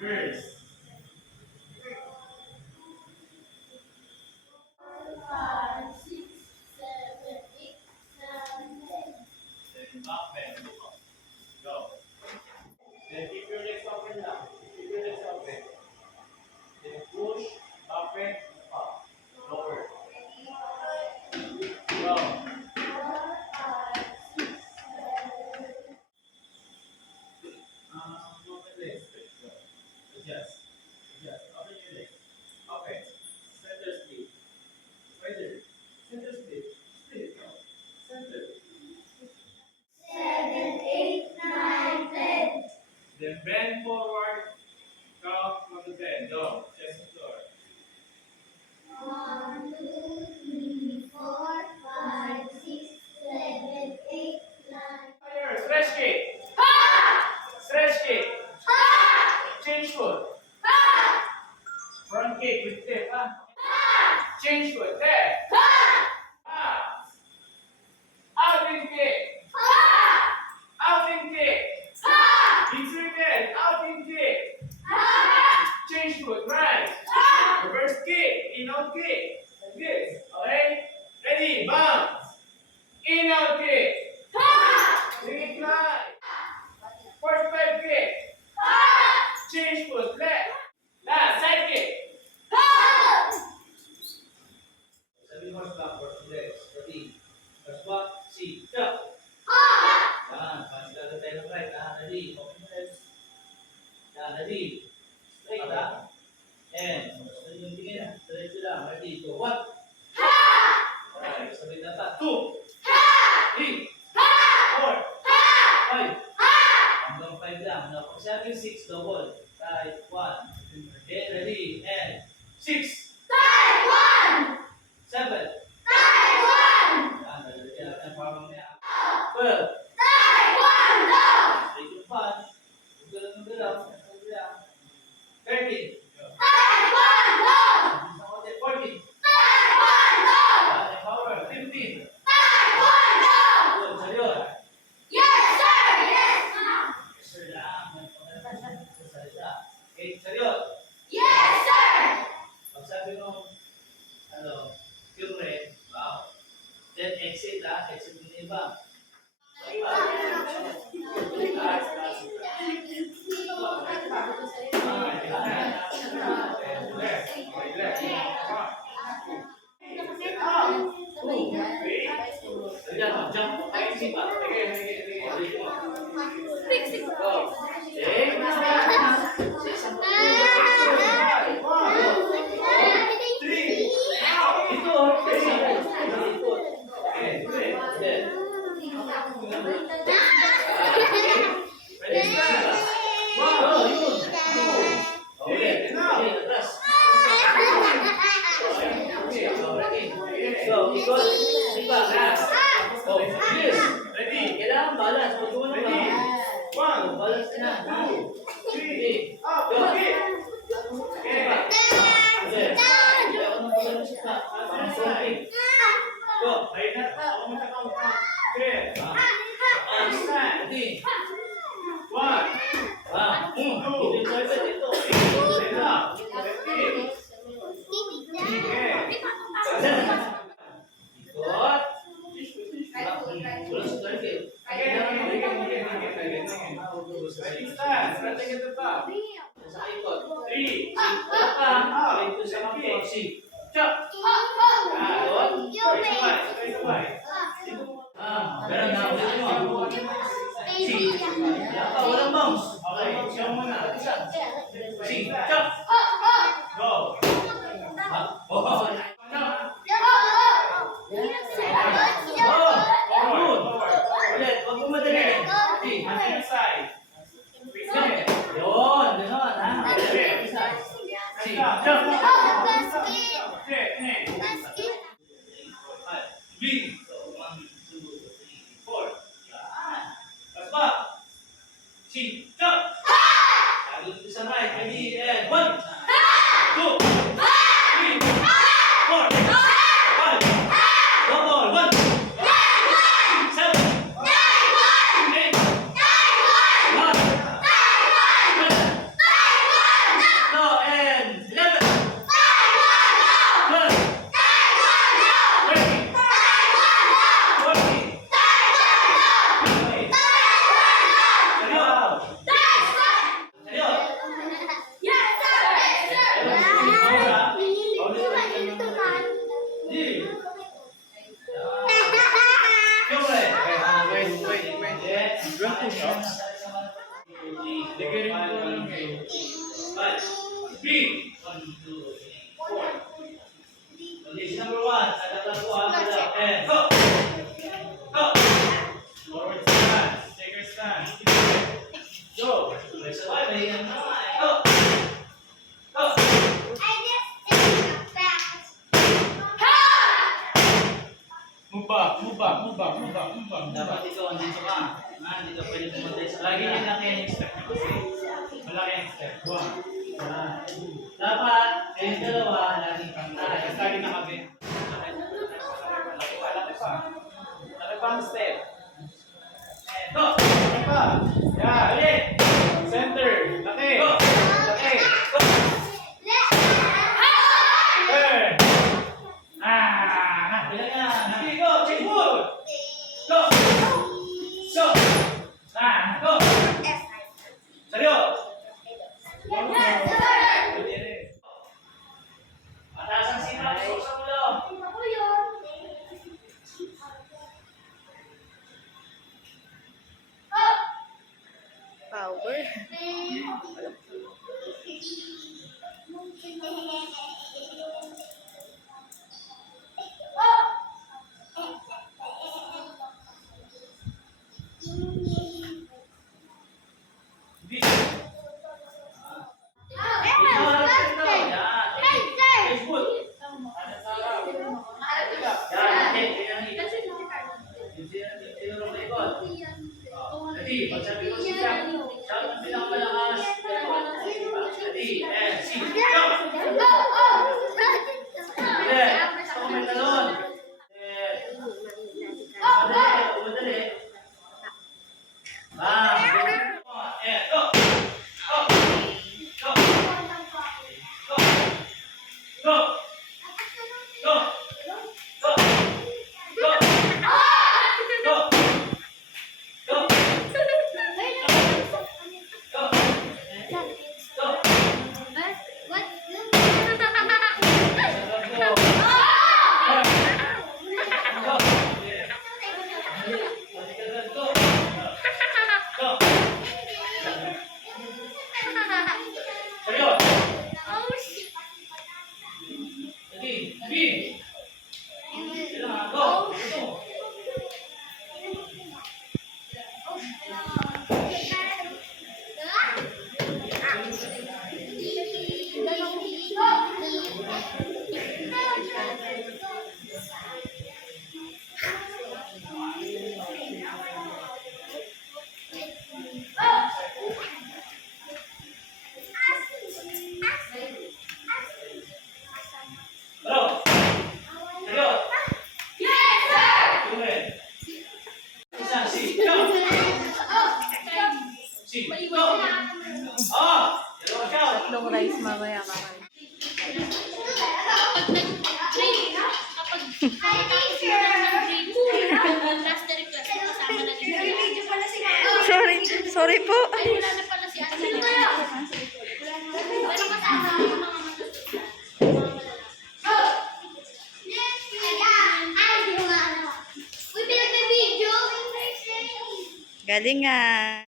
Reverse. 5, 6, 7, 8, 9, 10. Then back bend. Go. Then keep your legs open now. Keep your legs open. Then push, back bend, up. Lower. Go. 4, 5, 6, 7. Open legs. Go. Adjust. Adjust. Open your legs. Open. Center split. Right there. Center split. Split. Go. Center. 7, 8, 9, 10. Then bend forward. Come from the bend. Go. Chest to floor. 1, 2, 3, 4, 5, 6, 7, 8, 9. Fire. Stretch kick. Stretch kick. Change foot. Front kick with tip. Change foot. There. Outing kick. Outing kick. Insert head. Outing kick. Change foot. Right. Reverse kick. In out kick. Like this. Okay? Ready? Bounce. In out kick. Straight line. 45 kick. Change foot. Left. Last. Side kick. Sabi mo sa forward legs. Ready? First walk. See. Jump. Yan. Pansila tayo ng right. Ready? Open your legs. Yan. Ready? Straight lang. And. Basta yung tingin. Straight lang. Ready? Go. 1. Alright. Sabay na ta. 2. 3. 4. 5. Hanggang 5 lang. Now, pag sabi 6, double. Right. 1. Okay. Ready? And. 6. 7. Yan. Lalagyan natin para mamaya. 12. Take your punch. Galaw. 13. 14. Power. 15. Good. Sayon. Sir lang. Sa salita. Okay. Sayon. Pag sabi nung yung red, wow. Then exit exit mo yung iba. Jump. Ay, sipa. Go. Ready? Kailangan balance. Pag gumano ka. 1. Balance na. 2. 3. Up. Go. Okay. Kaya ako nang balance ka. Go. Ayun na. Ako magkakaunt. 10. Ready? 1. 2. Ito. Ready, stand. Starting at the top. Sa ikot. 3. Wala ka. Ito sa mga si. Chop. Doon. Sabay. Meron na. Ulit mo. Si. Walang bounce. Okay. Siya muna. Si. Chop. Go. Ulit. Wag mo madali. Si. Hands side. Yun, gano'n, ha? Si, jump! Big! So, 1, 2, 3, 4. Yan. Tapos ba? Si, jump! Sabi dito sa right. Ready, and 1, 2, 3, 4, 5, double, 1, 7, 8, 1, 4, 5, 1, 2, 5. Three. 1, 2, 3, 4. Condition number 1. Tatapos ko ha. And go! Go! Forward stance. Take your stance. Go! Press away. Mahingan na naman. Go! Go! Move back, move back, move back, move back, move back. Dapat ito, andito ka. Hindi ka pwede pumunta sa lagi yung laki yung step nyo kasi malaki yung step. 1. Dapat, kayong dalawa, laging pantay. Kasi lagi nakabi. Laki pa. Laki pa ang step. And go! Laki pa. Yan, ulit. Center. Laki. Go! Laki. Go! Turn. Bilang yan. Laki, go! Change move! Go! Go! Go! Saryo! Mataas ang sinap. Sa ulo. Power. Tatlong rice mamaya kakain. Sorry po. Galing nga.